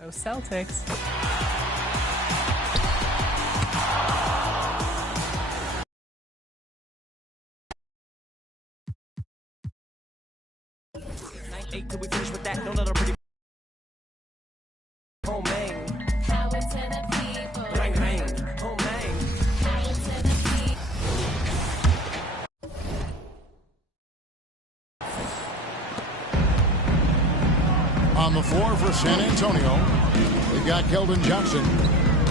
Go Celtics. Till we finish with that, no little pretty home man. Power to the people. Bang bang, home man. Power to the people. On the floor for San Antonio, they've got Keldon Johnson.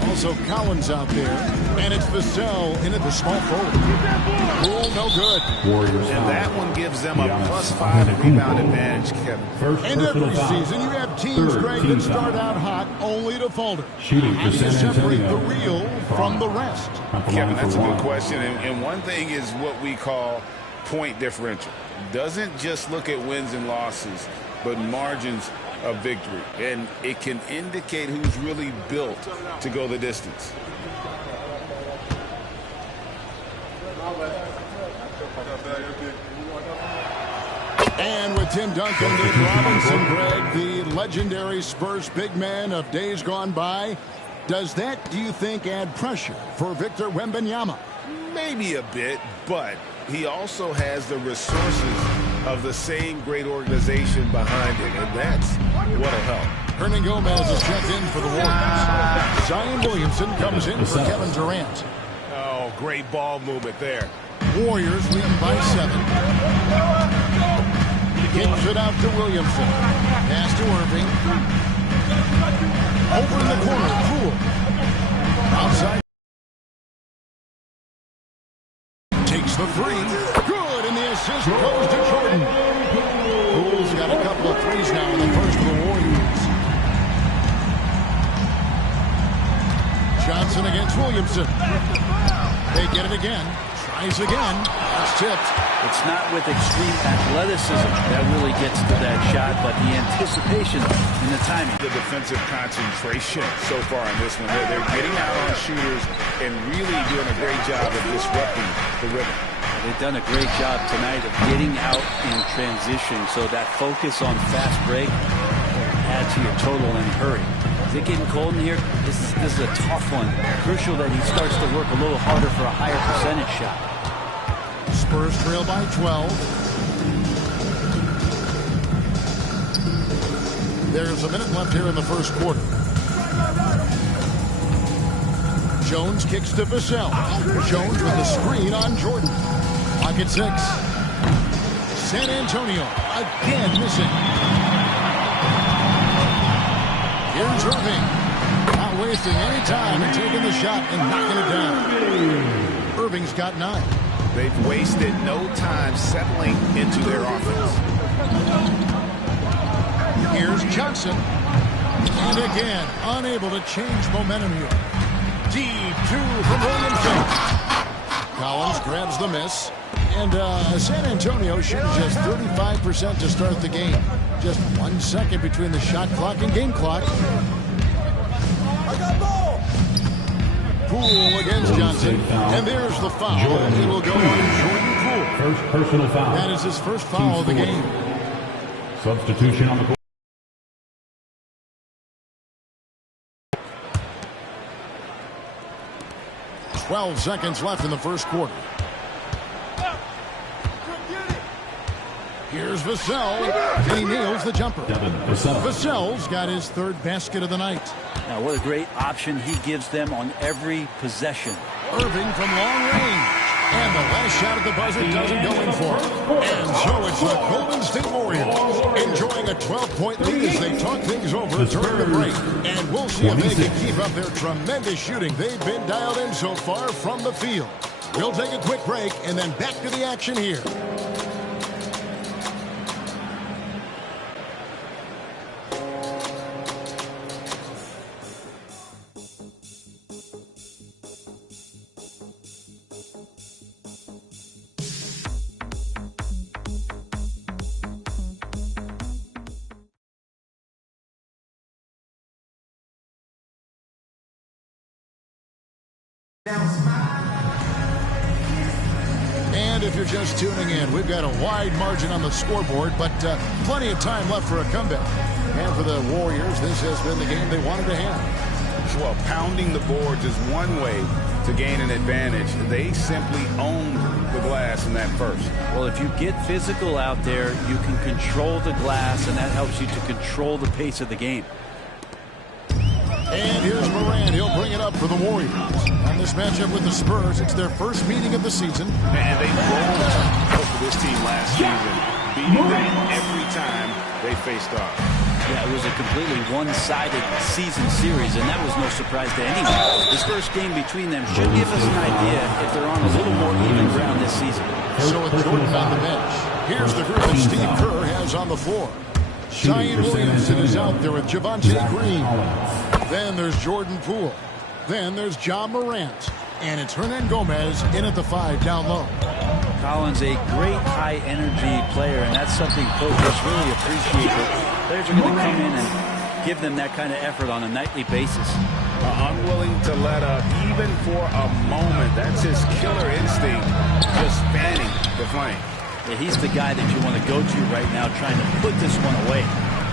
Also Collins out there. And it's Vassell in at the small forward. Rule no good. And that one gives them a +5 rebound advantage, Kevin. And every season you have teams, Greg, that start out hot only to falter. Shooting How for do you San separate Antonio. the real from the rest? Kevin, that's a good question. And one thing is what we call point differential. Doesn't just look at wins and losses, but margins of victory. And it can indicate who's really built to go the distance. And with Tim Duncan, Dave Robinson, Greg, the legendary Spurs big man of days gone by, does that, do you think, add pressure for Victor Wembanyama? Maybe a bit, but he also has the resources of the same great organization behind him, and that's what'll help. Hernan Gomez is checked in for the Warriors. Zion Williamson comes in for Kevin Durant. Oh, great ball movement there. Warriors win by 7. Kicks it out to Williamson. Pass to Irving. Over in the corner, Poole. Outside. Takes the three. Good, and the assist goes to Jordan. Poole's got a couple of threes now in the first for the Warriors. Johnson against Williamson. They get it again. Tries again. It's tipped. It's not with extreme athleticism that really gets to that shot, but the anticipation and the timing. The defensive concentration so far in this one. They're getting out on shooters and really doing a great job of disrupting the rhythm. They've done a great job tonight of getting out in transition, so that focus on fast break adds to your total and hurry. Is it getting cold in here? This is a tough one. Crucial that he starts to work a little harder for a higher percentage shot. Spurs trail by 12. There's a minute left here in the first quarter. Jones kicks to Vassell. Jones with the screen on Jordan. Pocket 6. San Antonio again missing. Here's Irving. Not wasting any time and taking the shot and knocking it down. Irving's got 9. They've wasted no time settling into their offense. Here's Johnson. And again, unable to change momentum here. Deep 2 from Williamson. Collins grabs the miss. And San Antonio shooting just 35% to start the game. Just 1 second between the shot clock and game clock. Poole against Johnson. And there's the foul. It will go on Jordan Poole. First personal foul. That is his first foul of the game. Substitution on the court. 12 seconds left in the first quarter. Here's Vassell, and he nails the jumper. Vassell's got his 3rd basket of the night. Now, what a great option he gives them on every possession. Irving from long range. And the last shot at the buzzer doesn't go in for him. And so it's the Golden State Warriors enjoying a 12-point lead as they talk things over during the break. And we'll see if they can keep up their tremendous shooting they've been dialed in so far from the field. We'll take a quick break and then back to the action here. And if you're just tuning in, we've got a wide margin on the scoreboard, but plenty of time left for a comeback. And for the Warriors, this has been the game they wanted to have. Well, pounding the boards is one way to gain an advantage. They simply owned the glass in that first. Well, if you get physical out there, you can control the glass, and that helps you to control the pace of the game. And here's Morant. He'll bring it up for the Warriors. On this matchup with the Spurs, it's their first meeting of the season. And they rolled over this team last season, beating them every time they faced off. Yeah, it was a completely one-sided season series, and that was no surprise to anyone. This first game between them should give us an idea if they're on a little more even ground this season. So with Jordan on the bench, here's the group that Steve Kerr has on the floor. Zion Williamson is out there with Javonte Green. Then there's Jordan Poole. Then there's John Morant. And it's Hernan Gomez in at the 5 down low. Collins, a great high-energy player, and that's something coaches really appreciate. Players are going to come in and give them that kind of effort on a nightly basis. Unwilling to let up even for a moment. That's his killer instinct, just fanning the flame. Yeah, he's the guy that you want to go to right now, trying to put this one away.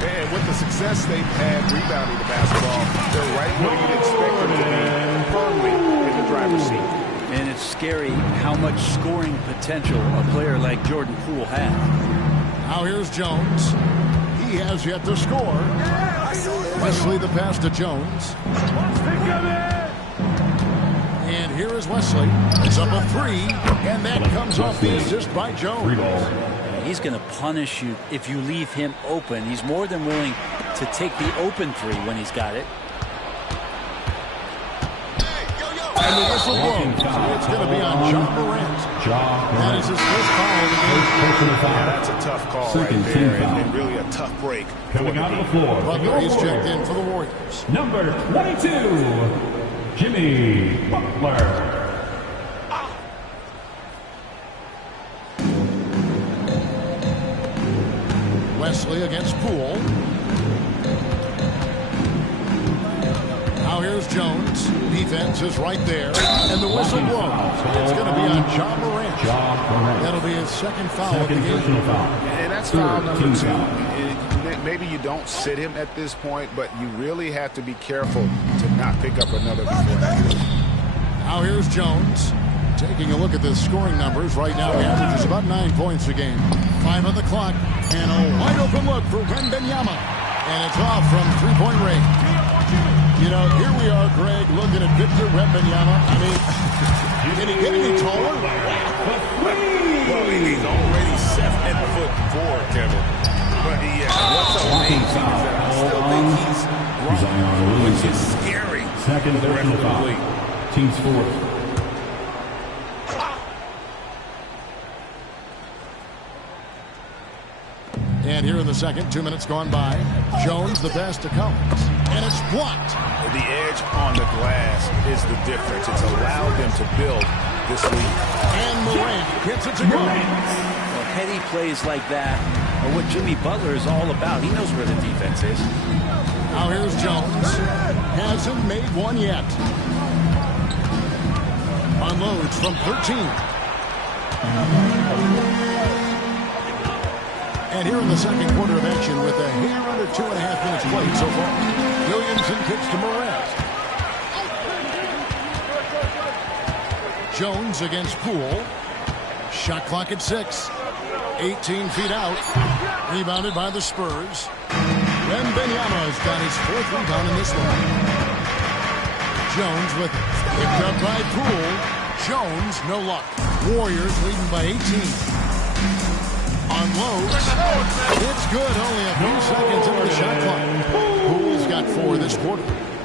And with the success they've had rebounding the basketball, they're right where you'd expect them to be, firmly in the driver's seat. And it's scary how much scoring potential a player like Jordan Poole has. Now here's Jones. He has yet to score. Wesley the pass to Jones. And here is Wesley. It's up a 3, and that comes off the assist by Jones. He's going to punish you if you leave him open. He's more than willing to take the open 3 when he's got it. And the whistle blows. It's going to be on John Morant. That is his first foul of the game. Yeah, that's a tough call right there, and really a tough break. Coming out of the floor. Butler is checked in for the Warriors. Number 22, Jimmy Butler. Wesley against Poole. Now here's Jones. Defense is right there. And the whistle blows. It's going to be on John Morant. That'll be his second foul of the game. And that's foul number 2. Maybe you don't sit him at this point, but you really have to be careful to not pick up another before that. Now here's Jones. Taking a look at the scoring numbers right now, he averages about 9 points a game. 5 on the clock, and a wide open look for Wembanyama. And it's off from 3-point range. You know, here we are, Greg, looking at Victor Wembanyama. I mean, can he get any taller? Well, he's already 7'4", Kevin. But what's amazing is that I still think he's grown, which is scary. Second personal foul. Team's fourth. And here in the second, 2 minutes gone by. Jones, the pass to Collins. And it's blocked. The edge on the glass is the difference. It's allowed them to build this lead. And Morant gets it to go. Well, heady plays like that are what Jimmy Butler is all about. He knows where the defense is. Now here's Jones. Hasn't made one yet. Unloads from 13. And here in the second quarter of action with a hair under 2.5 minutes played so far. Williamson kicks to Morant. Jones against Poole. Shot clock at 6. 18 feet out. Rebounded by the Spurs. Wembanyama's got his 4th rebound in this one. Jones with it. Picked up by Poole. Jones, no luck. Warriors leading by 18. Unloads. It's good. Only a few seconds into the shot clock. Poole's got 4 this quarter.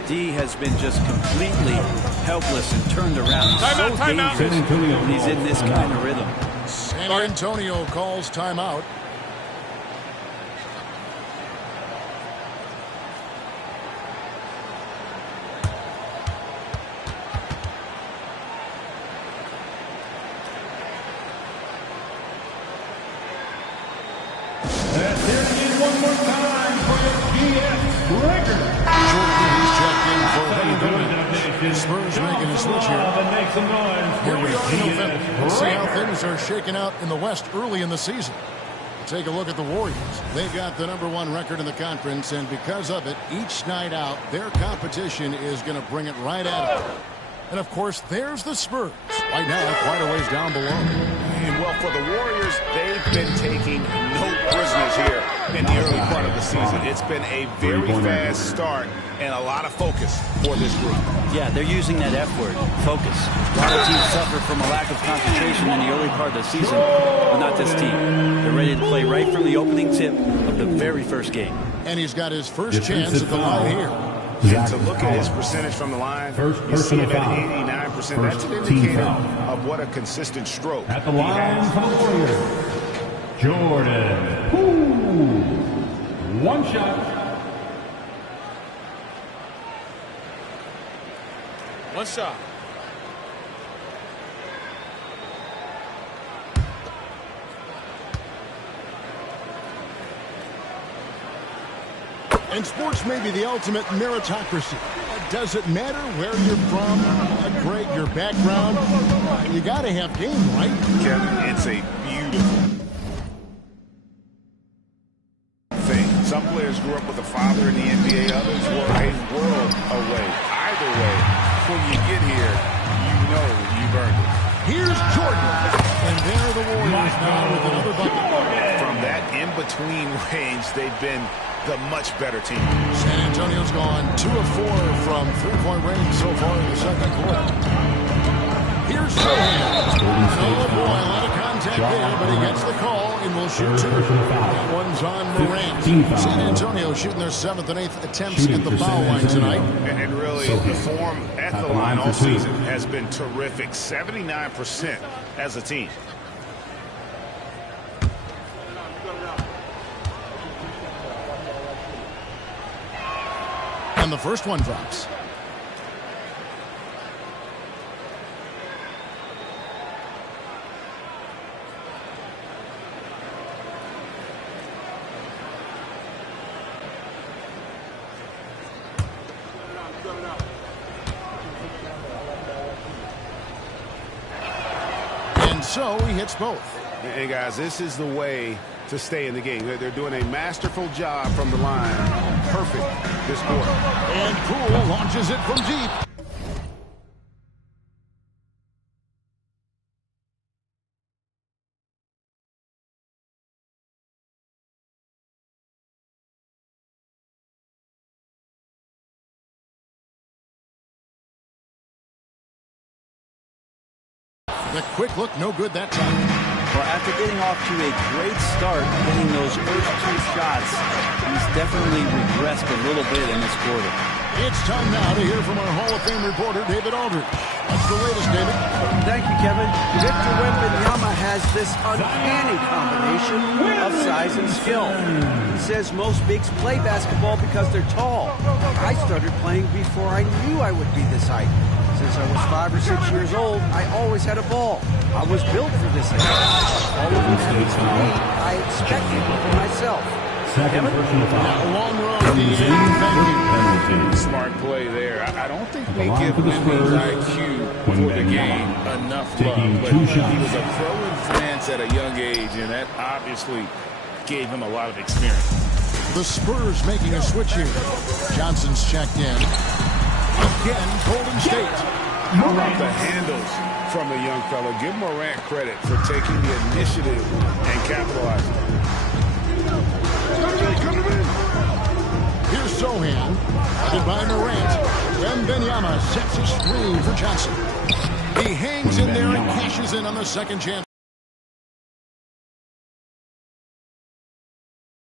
D has been just completely helpless and turned around. He's so dangerous when he's in this kind of rhythm. San Antonio calls timeout. Spurs making a switch here. Here we are in November. We'll see how things are shaking out in the West early in the season. take a look at the Warriors. They've got the #1 record in the conference, and because of it, each night out, their competition is going to bring it right at them. And, of course, there's the Spurs. Right now, quite a ways down below. And, well, for the Warriors, they've been taking no prisoners here in the early part of the season. It's been a very fast start and a lot of focus for this group. Yeah, they're using that F word, focus. A lot of teams suffer from a lack of concentration in the early part of the season, but not this team. They're ready to play right from the opening tip of the very first game. And he's got his first chance at the line here. And to look at his percentage from the line, you see it at 89%. That's an indicator of what a consistent stroke. At the line for the Warriors, Jordan Poole. One shot. One shot. And sports may be the ultimate meritocracy. Does it matter where you're from, grade, your background? You got to have game, right? Kevin, it's a beautiful thing. Some players grew up with a father in the NBA, others were a world away. Either way, when you get here, you know you've earned it. Here's Jordan. And there are the Warriors now with another bucket. From that in-between range, they've been the much better team. San Antonio's gone 2 of 4 from three-point range so far in the second quarter. Here's Sohan. Oh boy, a lot of contact there, but he gets the call and will shoot 2. That one's on Morant. San Antonio shooting their 7th and 8th attempts at the foul line tonight. And really, the form at the line all season has been terrific. 79% as a team. And the first one drops. And so he hits both. Hey, guys, this is the way to stay in the game. They're doing a masterful job from the line. Perfect this quarter. And Poole launches it from deep. The quick look, no good that time. Well, after getting off to a great start, hitting those first 2 shots, he's definitely regressed a little bit in this quarter. It's time now to hear from our Hall of Fame reporter, David Aldridge. What's the latest, David? Thank you, Kevin. Victor Wembanyama has this uncanny combination of size and skill. He says most bigs play basketball because they're tall. I started playing before I knew I would be this height. Since I was 5 or 6 years old, I always had a ball. I was built for this height. All of the athletes to me, I expected for myself. Second personal foul. A long road at the end. Thank you. Smart play there. I don't think they give Wemby's IQ for the game enough love. But he was a pro in France at a young age, and that obviously gave him a lot of experience. The Spurs making a switch here. Johnson's checked in. Again, Golden State. How about the handles from the young fella? Give Morant credit for taking the initiative and capitalizing. Here's Sohan. Guarded by Morant. Wembanyama sets a screen for Johnson. He hangs in there and cashes in on the second chance.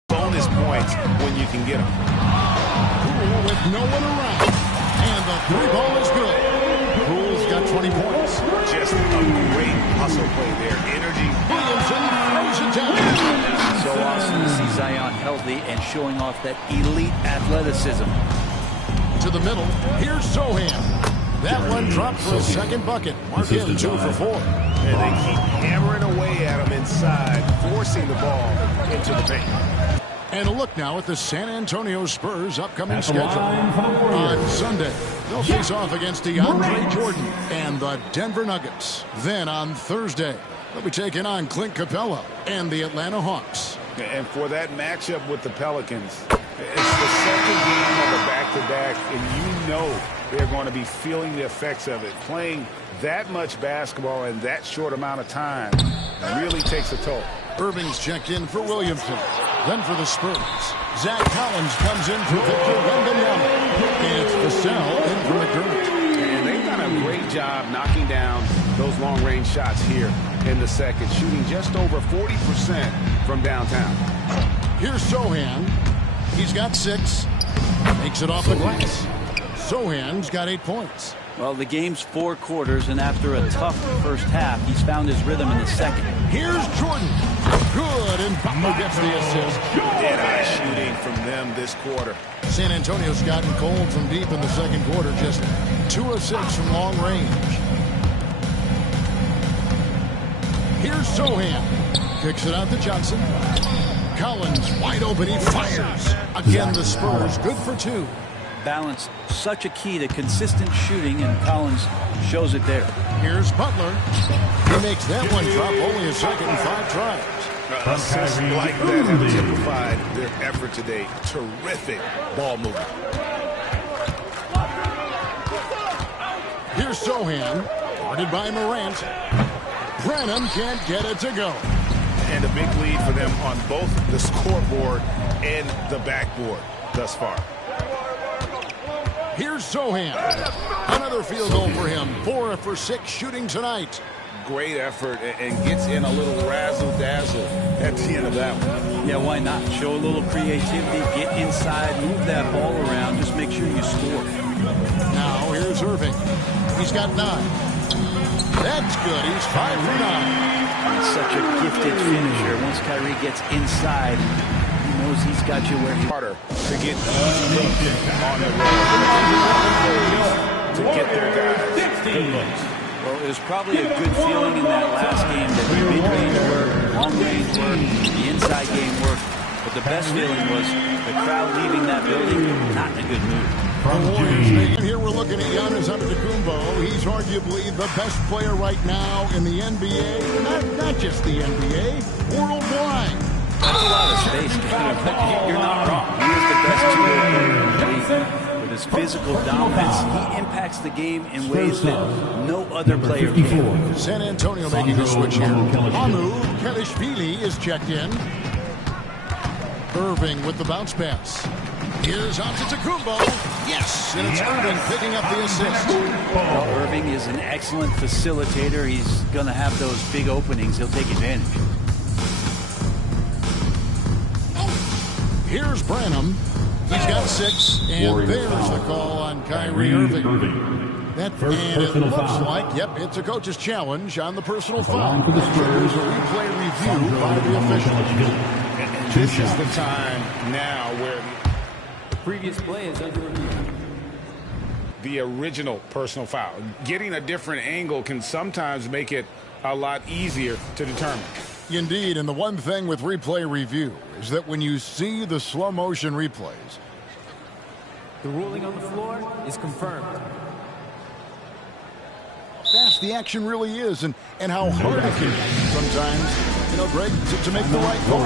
Bonus points when you can get them. Poole with no one around. And the 3 ball is good. Poole's got 20 points. Just a great hustle play there. Energy. Williamson throws it down. So awesome to see Zion healthy and showing off that elite athleticism. To the middle. Here's Sohan. That one dropped for a second bucket. Mark him 2 for 4. And they keep hammering away at him inside, forcing the ball into the paint. And a look now at the San Antonio Spurs' upcoming schedule. On Sunday, they'll face off against DeAndre Jordan and the Denver Nuggets. Then on Thursday, they'll be taking on Clint Capella and the Atlanta Hawks. And for that matchup with the Pelicans, it's the second game of a back-to-back, and you know they're going to be feeling the effects of it. Playing that much basketball in that short amount of time really takes a toll. Irving's checked in for Williamson. Then for the Spurs, Zach Collins comes in for Victor Wembanyama. It's Vassell in for McDermott. And they've done a great job knocking down those long-range shots here in the second, shooting just over 40% from downtown. Here's Sohan. He's got 6. Makes it off the glass. Sohan's got 8 points. Well, the game's 4 quarters, and after a tough first half, he's found his rhythm in the second. Here's Jordan. Good, and Butler gets the assist. Dead-eye shooting from them this quarter. San Antonio's gotten cold from deep in the second quarter, just 2 of 6 from long range. Here's Sohan. Kicks it out to Johnson. Collins wide open. He fires. Again, the Spurs good for 2. Balance, such a key to consistent shooting, and Collins shows it there. Here's Butler. He makes that one drop only a second in 5 tries. Assists like that have typified their effort today. Terrific ball movement. Here's Sohan. Guarded by Morant. Branham can't get it to go. And a big lead for them on both the scoreboard and the backboard thus far. Here's Sohan. Another field goal for him. 4 for 6 shooting tonight. Great effort and gets in a little razzle-dazzle at the end of that one. Yeah, why not? Show a little creativity, get inside, move that ball around, just make sure you score. Now here's Irving. He's got 9. That's good. He's 5 for 9. He's such a gifted finisher. Once Kyrie gets inside, he knows he's got you where he... Harder to get on the road to get their guys. Well, it was probably a good feeling in that last game that the mid-range worked, long-range worked, the inside game worked. But the best feeling was the crowd leaving that building not in a good mood. And here we're looking at Giannis Antetokounmpo. He's arguably the best player right now in the NBA. Not just the NBA, worldwide. That's a lot of space. You're not wrong. He is the best player in the league. With his physical dominance, he impacts the game in ways that no other player can. San Antonio making a switch here. Amu Kelishvili is checked in. Irving with the bounce pass. Here's Antetokounmpo. Yes, and it's Irving picking up the assist. Well, Irving is an excellent facilitator. He's going to have those big openings. He'll take advantage. Here's Branham. He's got 6, and there's the call on Kyrie Irving. That, and it looks like, yep, it's a coach's challenge on the personal foul. There's a replay review by the official. And this is the time now where The previous play is under review. the original personal foul. Getting a different angle can sometimes make it a lot easier to determine. Indeed, and the one thing with replay review is that when you see the slow motion replays, The ruling on the floor is confirmed. fast the action really is and how hard it can be sometimes, Greg, to make the right call.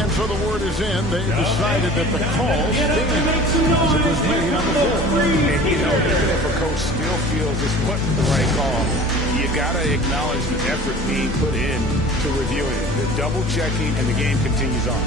And so the word is in. They decided that the call stands as it was made on the floor. And even if a coach still feels it's putting the right call, you got to acknowledge the effort being put in to reviewing it. The double checking, and the game continues on.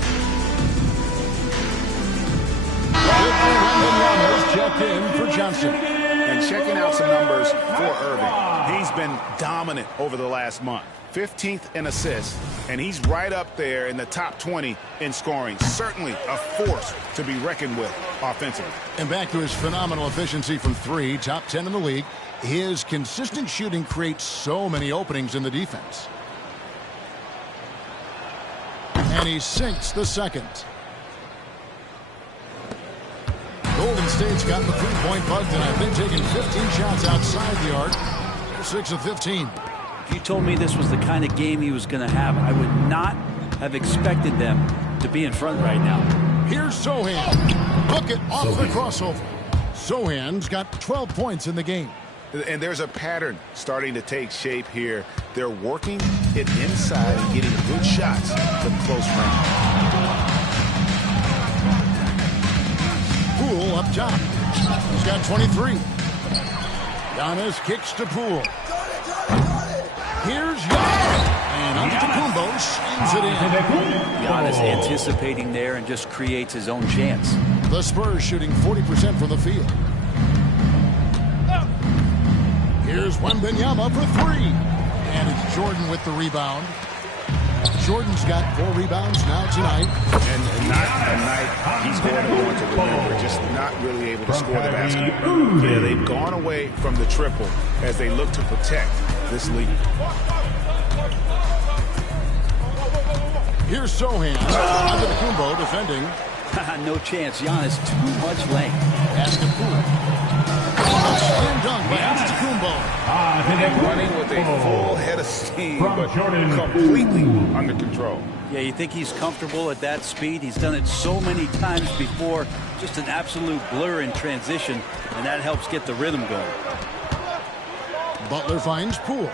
Victor Wembanyama checked in for Johnson. And checking out some numbers for Irving. He's been dominant over the last month. 15th in assists, and he's right up there in the top 20 in scoring. Certainly a force to be reckoned with offensively. And back to his phenomenal efficiency from 3, top 10 in the league. His consistent shooting creates so many openings in the defense. And he sinks the second. Golden State's gotten the three-point bug tonight. They've taken 15 shots outside the arc. They're 6 of 15. If you told me this was the kind of game he was going to have, I would not have expected them to be in front right now. Here's Sohan. Look it off the crossover. Sohan's got 12 points in the game. And there's a pattern starting to take shape here. They're working it inside and getting good shots from close range. Poole up top. He's got 23. Giannis kicks to Poole. Here's Giannis. And Antetokounmpo slams it in. Giannis anticipating there and just creates his own chance. The Spurs shooting 40% from the field. Here's Wembanyama for three. And it's Jordan with the rebound. Jordan's got 4 rebounds now tonight. And not a night he's going to want to remember. Just not really able to score the basketball. Yeah, they've gone away from the triple as they look to protect this lead. Here's Sohan. Antetokounmpo defending. No chance. Giannis, too much length. Pass to Poole. Slam dunk by Antetokounmpo. Running with a full head of steam, but completely under control. Yeah, you think he's comfortable at that speed? He's done it so many times before. Just an absolute blur in transition, and that helps get the rhythm going. Butler finds Poole.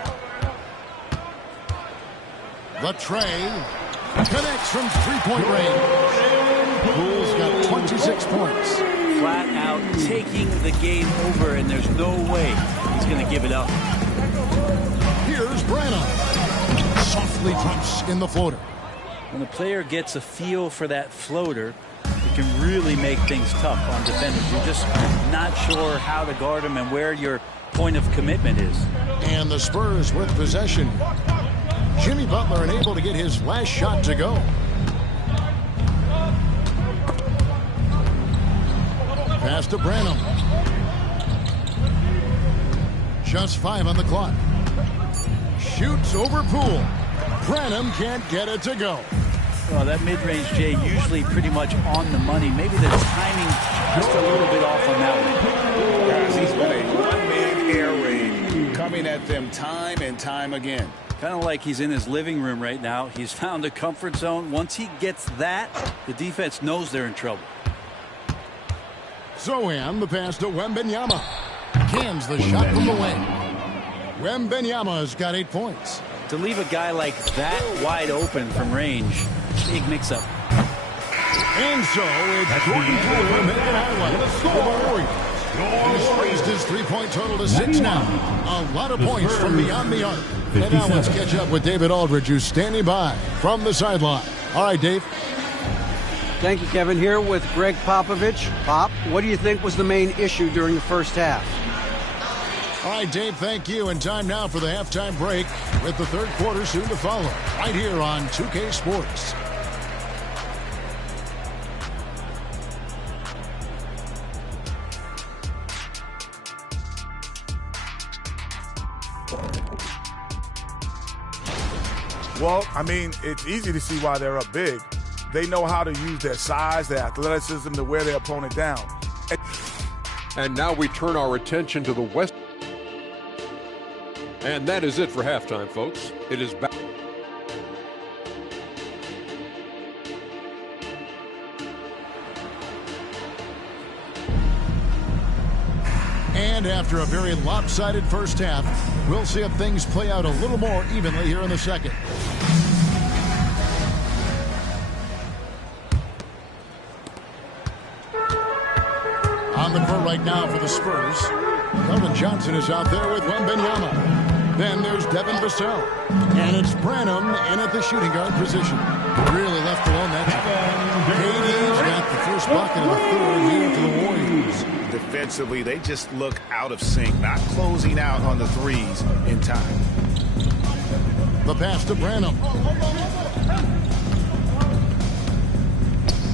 The tray connects from three-point range. Poole's got 26 points. Flat out taking the game over, and there's no way he's going to give it up. Here's Branham. Softly drops in the floater. When the player gets a feel for that floater, it can really make things tough on defenders. You're just not sure how to guard him and where your point of commitment is. And the Spurs with possession. Jimmy Butler unable to get his last shot to go. Pass to Branham. Just 5 on the clock. Shoots over Poole. Branham can't get it to go. Well, that mid-range, Jay, usually pretty much on the money. Maybe the timing just a little bit off on that one. Guys, he's been a one-man air raid coming at them time and time again. Kind of like he's in his living room right now. He's found a comfort zone. Once he gets that, the defense knows they're in trouble. Sohan, the pass to Wembanyama. Cans the shot from the wing. Wembanyama's got 8 points. To leave a guy like that wide open from range, big mix-up. And so it's Jordan Poole making a highlight for the Warriors. He's raised his 3-point total to 6 now. A lot of points from beyond the arc. And now let's catch up with David Aldridge, who's standing by from the sideline. All right, Dave. Thank you, Kevin. Here with Greg Popovich. Pop, what do you think was the main issue during the first half? All right, Dave, thank you. And time now for the halftime break with the third quarter soon to follow right here on 2K Sports. Well, I mean, it's easy to see why they're up big. They know how to use their size, their athleticism to wear their opponent down. And now we turn our attention to the West. And that is it for halftime, folks. It is back. And after a very lopsided first half, we'll see if things play out a little more evenly here in the second. On the court right now for the Spurs, Keldon Johnson is out there with Wembanyama. Then there's Devin Vassell. And it's Branham in at the shooting guard position. Really left alone that time. KD's got the first bucket of the third here for the Warriors. Defensively, they just look out of sync, not closing out on the threes in time. The pass to Branham.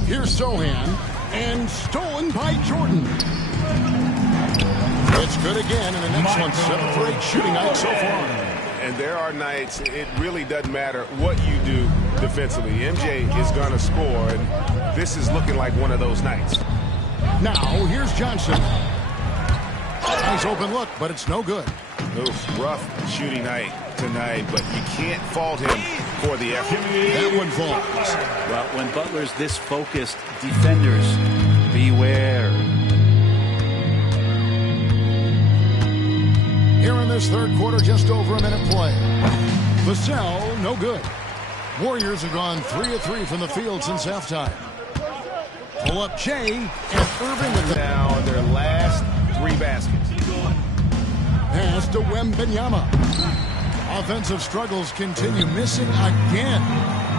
Here's Sohan. And stolen by Jordan. It's good again, and the next one 7 for 8 shooting night so far. And there are nights it really doesn't matter what you do defensively. MJ is going to score, and this is looking like one of those nights. Now, here's Johnson. Nice open look, but it's no good. Oof, rough shooting night tonight, but you can't fault him for the effort. That one falls. Well, when Butler's this focused, defenders, beware. this third quarter, just over a minute play. Vassell, no good. Warriors have gone 3 of 3 from the field since halftime. Pull up Jay and Irving with now on their last 3 baskets. Pass to Wembanyama. Offensive struggles continue, missing again.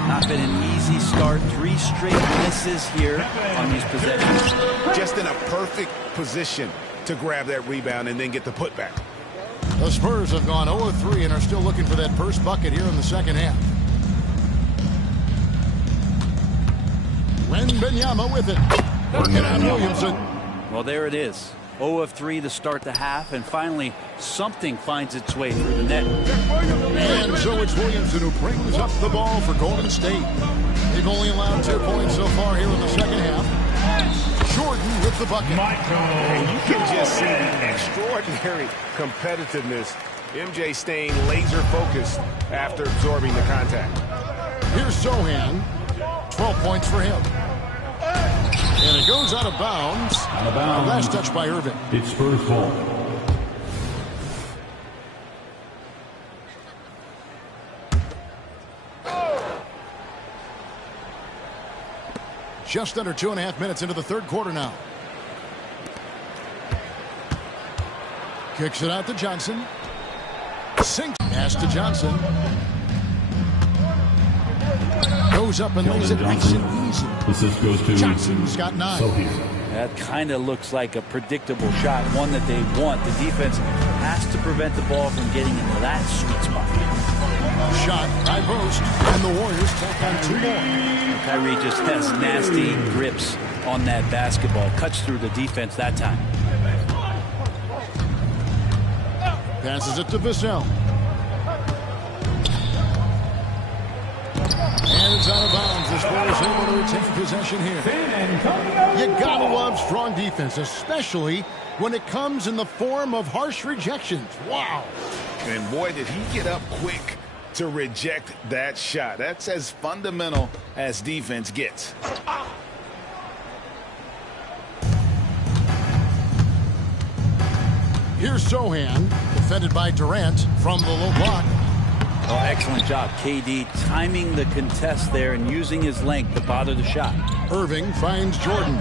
Not been an easy start. 3 straight misses here on these possessions. Just in a perfect position to grab that rebound and then get the putback. The Spurs have gone 0 of 3 and are still looking for that first bucket here in the second half. Wembanyama with it. Working on Williamson. Well, there it is. 0 of 3 to start the half, and finally something finds its way through the net. And so it's Williamson who brings up the ball for Golden State. They've only allowed 2 points so far here in the second half. Jordan with the bucket. And you can just see the extraordinary competitiveness. MJ staying laser focused after absorbing the contact. Here's Sohan. 12 points for him. And it goes out of bounds. Out of bounds. Last touch by Irving. It's Spurs ball. Just under 2.5 minutes into the third quarter now. Kicks it out to Johnson. Sinks. Pass to Johnson. Goes up and lays it nice and easy. Assist goes to Johnson's got 9. So here. That kind of looks like a predictable shot, one that they want. The defense has to prevent the ball from getting into that sweet spot. Shot, high post, and the Warriors tack on 2 more. Kyrie just has nasty grips on that basketball. Cuts through the defense that time. Passes it to Vassell. And it's out of bounds. The Spurs able to retain possession here. You gotta love strong defense, especially when it comes in the form of harsh rejections. Wow. And boy, did he get up quick to reject that shot. That's as fundamental as defense gets. Here's Sohan, defended by Durant from the low block. Oh, excellent job, KD, timing the contest there and using his length to bother the shot. Irving finds Jordan.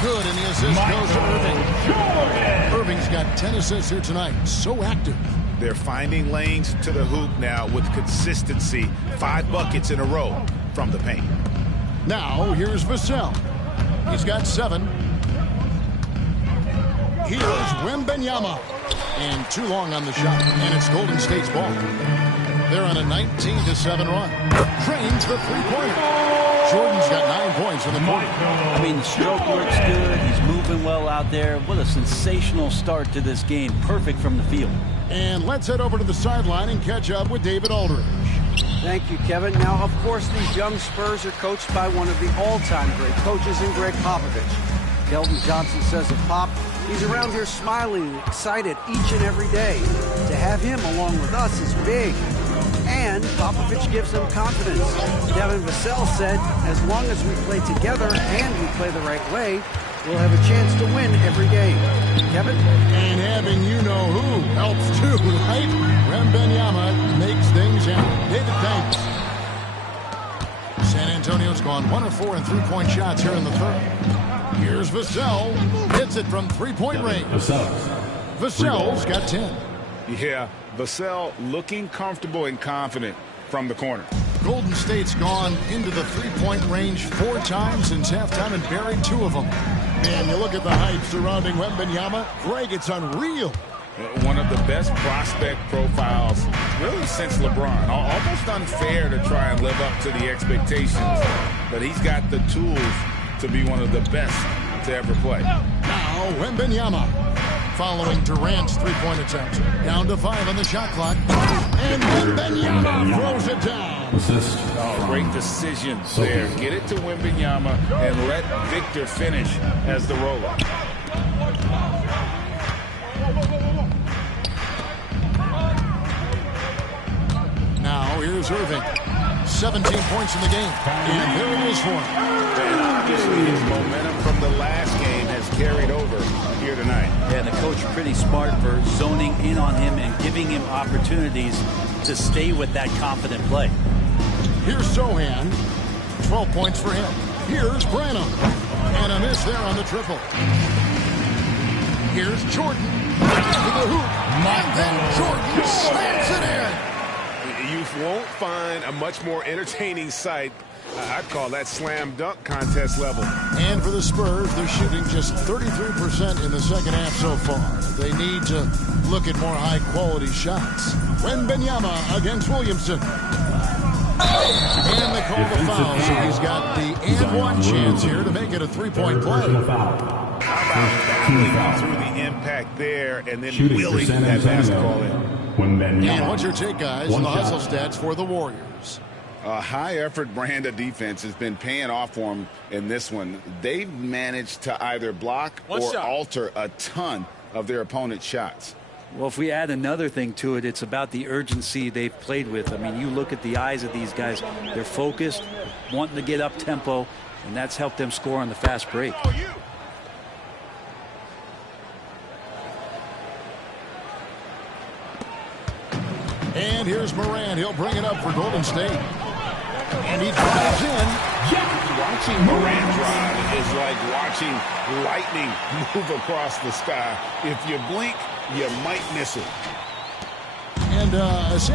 Good, and the assist goes to Irving. Irving's got 10 assists here tonight. So active. They're finding lanes to the hoop now with consistency. 5 buckets in a row from the paint. Now, here's Vassell. He's got 7. Here's Wembanyama. And too long on the shot. And it's Golden State's ball. They're on a 19-7 run. Drains the three-pointer. Jordan's got 9 points in the quarter. I mean, the stroke looks good. He's moving well out there. What a sensational start to this game. Perfect from the field. And let's head over to the sideline and catch up with David Aldridge. Thank you, Kevin. Now, of course, these young Spurs are coached by one of the all-time great coaches in Greg Popovich. Keldon Johnson says of Pop, he's around here smiling and excited each and every day. To have him along with us is big. And Popovich gives them confidence. Devin Vassell said, as long as we play together and we play the right way, we'll have a chance to win every game. Kevin? And having you-know-who helps too, right? Wembanyama makes things happen. David, thanks. San Antonio's gone 1 of 4 in three-point shots here in the third. Here's Vassell. Hits it from three-point range. Vassell's got 10. Yeah, Vassell looking comfortable and confident from the corner. Golden State's gone into the three-point range 4 times since halftime and buried 2 of them. Man, you look at the hype surrounding Wembanyama. Greg, it's unreal. One of the best prospect profiles really since LeBron. Almost unfair to try and live up to the expectations, but he's got the tools to be one of the best to ever play. Now Wembanyama following Durant's three-point attempt. Down to 5 on the shot clock. And Wembanyama throws it down. Assist. Oh, great decision there. Get it to Wembanyama and let Victor finish as the roller. Now here's Irving. 17 points in the game. And there it is for him. And obviously his momentum from the last game has carried over here tonight. Yeah, and the coach pretty smart for zoning in on him and giving him opportunities to stay with that confident play. Here's Sohan. 12 points for him. Here's Branham. And a miss there on the triple. Here's Jordan. To the hoop. And then Jordan slams it in. You won't find a much more entertaining sight. I'd call that slam dunk contest level. And for the Spurs, they're shooting just 33% in the second half so far. They need to look at more high-quality shots. Wembanyama against Williamson. And they call the foul, so he's got the and one chance here to make it a three-point play. Through the impact there and then wheeling that basketball in. And what's your take, guys, on the hustle stats for the Warriors? A high-effort brand of defense has been paying off for them in this one. They've managed to either block or alter a ton of their opponent's shots. Well, if we add another thing to it, it's about the urgency they've played with. I mean, you look at the eyes of these guys. They're focused, wanting to get up tempo, and that's helped them score on the fast break. And here's Morant. He'll bring it up for Golden State. And he drives in. Watching Morant drive is like watching lightning move across the sky. If you blink, you might miss it. And